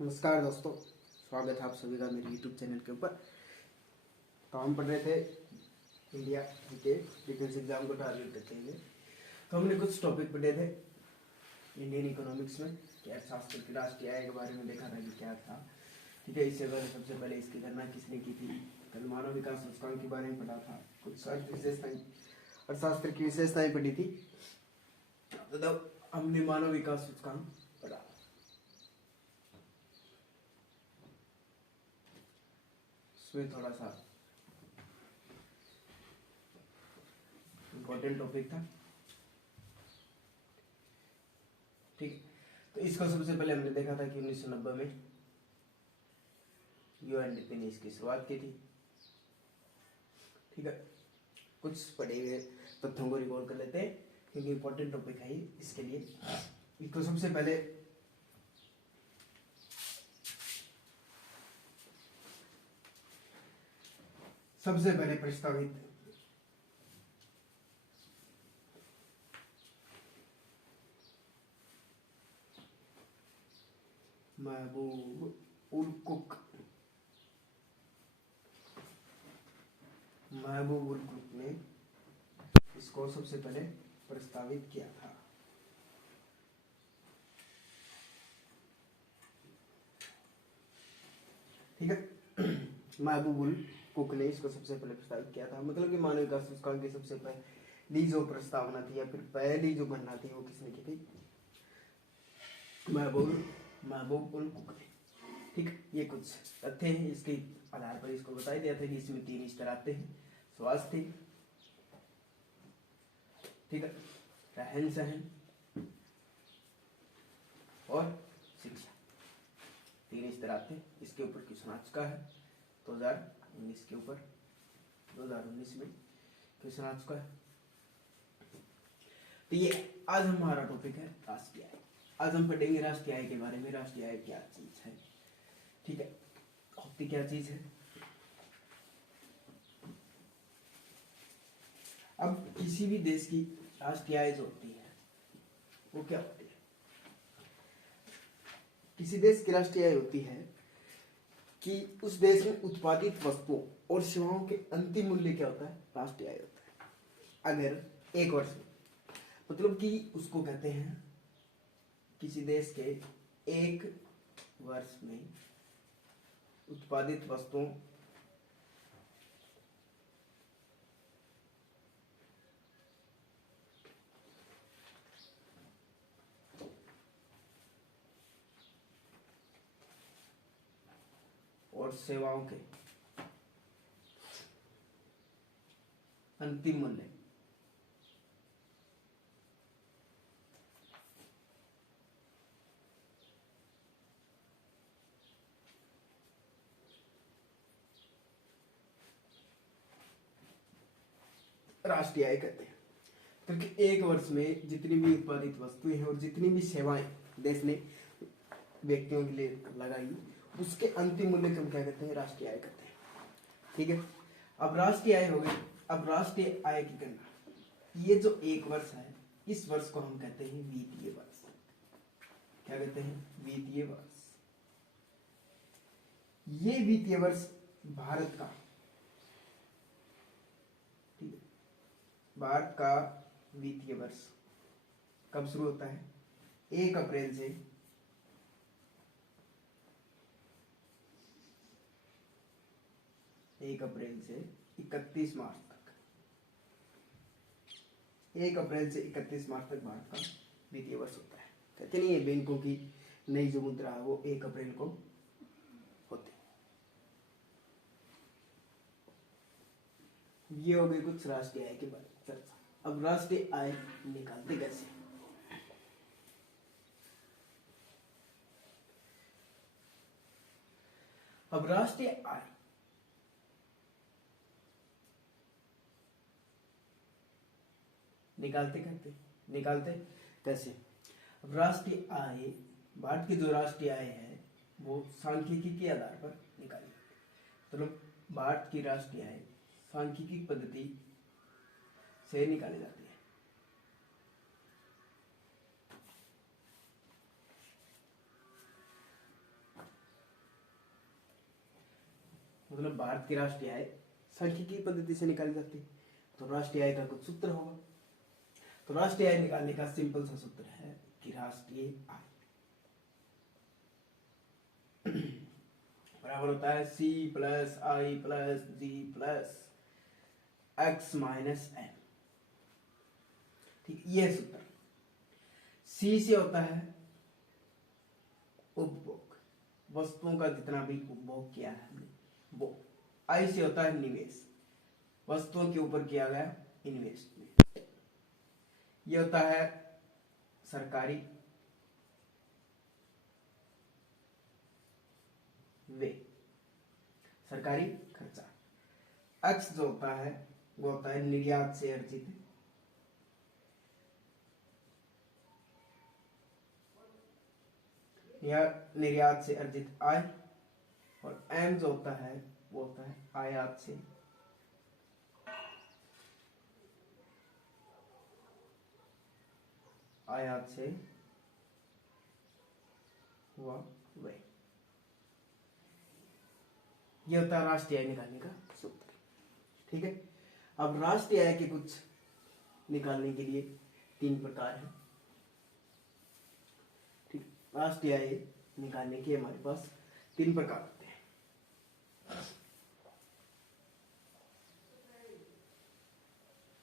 नमस्कार दोस्तों, स्वागत है आप सभी का मेरे YouTube चैनल के ऊपर। तो हम पढ़ रहे थे इंडिया के डिफेंस एग्जाम को टारगेट करते हुए। तो हमने कुछ टॉपिक पढ़े थे इंडियन इकोनॉमिक्स में कि अर्थशास्त्र की राष्ट्रीय आय के बारे में देखा था कि क्या था। ठीक है, इससे पहले सबसे पहले इसकी गणना किसने की थी। कल मानव विकास सूचकांक के बारे में पढ़ा था, कुछ अर्थशास्त्र की विशेषताएं पढ़ी थी। तो हमने मानव विकास सूचकांक पढ़ा। इसमें थोड़ा सा इम्पोर्टेंट टॉपिक था। ठीक, तो इसको सबसे पहले हमने देखा था कि 1990 में यूएनडीपी ने इसकी शुरुआत की थी। ठीक है, कुछ पढ़े हुए तथ्यों को रिकॉल कर लेते हैं क्योंकि इम्पोर्टेंट टॉपिक है इसके लिए। इसको सबसे पहले प्रस्तावित महबूब उल कुक ने इसको सबसे पहले प्रस्तावित किया था। ठीक है, महबूब उल कुक ने इसको सबसे पहले प्रस्तावित किया था। मतलब कि मानव विकास सूचकांक की सबसे पहली जो प्रस्तावना थी या फिर पहली जो गणना थी वो किसने की थी? महबूब उल कुक ने। ठीक, ये कुछ तथ्य हैं, इसके आधार पर इसको बता दिया था कि इसमें 3 स्तर आते हैं: स्वास्थ्य, ठीक है, रहन सहन और शिक्षा। 3 स्तर आते हैं। इसके ऊपर क्वेश्चन आ चुका है 2019 के ऊपर, 2019 में क्वेश्चन आ चुका है। तो ये आज हमारा टॉपिक है राष्ट्रीय आय। आज हम पढ़ेंगे राष्ट्रीय आय के बारे में। राष्ट्रीय आय क्या चीज है, ठीक है, होती क्या चीज है। अब किसी भी देश की राष्ट्रीय आय जो होती है वो क्या होती है? किसी देश की राष्ट्रीय आय होती है कि उस देश में उत्पादित वस्तुओं और सेवाओं के अंतिम मूल्य क्या होता है? राष्ट्रीय आय होता है। अगर एक वर्ष में, मतलब कि उसको कहते हैं किसी देश के एक वर्ष में उत्पादित वस्तुओं और सेवाओं के अंतिम मूल्य राष्ट्रीय आय कहते हैं। क्योंकि एक वर्ष में जितनी भी उत्पादित वस्तुएं हैं और जितनी भी सेवाएं देश ने व्यक्तियों के लिए लगाई, उसके अंतिम मूल्य को हम क्या कहते हैं? राष्ट्रीय आय कहते हैं। ठीक है, अब राष्ट्रीय आय हो गई। अब राष्ट्रीय आय की गणना, ये जो एक वर्ष है, इस वर्ष को हम कहते हैं वित्तीय वर्ष। क्या कहते हैं? वित्तीय वर्ष। ये वित्तीय वर्ष भारत का, ठीक है, भारत का वित्तीय वर्ष कब शुरू होता है? 1 अप्रैल से 31 मार्च तक। 1 अप्रैल से 31 मार्च तक भारत का वित्तीय वर्ष होता है। कहते नहीं है बैंकों की नई जो मुद्रा है वो 1 अप्रैल को होती है। ये हो गई कुछ राष्ट्रीय आय के बारे में चर्चा। अब राष्ट्रीय आय निकालते कैसे? अब राष्ट्रीय आय निकालते कैसे? अब राष्ट्रीय आय, भारत की जो राष्ट्रीय आय है वो सांख्यिकी के आधार पर निकाली जाती है। मतलब भारत की राष्ट्रीय आय सांख्यिकी पद्धति से निकाली जाती है। मतलब भारत की राष्ट्रीय आय सांख्यिकीय पद्धति से निकाली जाती है। तो राष्ट्रीय आय का कुछ सूत्र होगा। तो राष्ट्रीय आय निकालने का सिंपल सा सूत्र है कि राष्ट्रीय आय बराबर होता है C प्लस आई प्लस जी प्लस एक्स माइनस एम। ठीक, यह सूत्र। C से होता है उपभोग, वस्तुओं का जितना भी उपभोग किया है हमने वो। आई से होता है निवेश, वस्तुओं के ऊपर किया गया इन्वेस्टमेंट। ये होता है सरकारी व्यय, सरकारी खर्चा। एक्स जो होता है वो होता है निर्यात से अर्जित, निर्यात से अर्जित आय। और एम जो होता है वो होता है आयात से हुआ व्यय। ये होता है राष्ट्रीय आय निकालने का सूत्र। ठीक है, अब राष्ट्रीय आय के कुछ निकालने के लिए 3 प्रकार है। ठीक, राष्ट्रीय आय निकालने के हमारे पास 3 प्रकार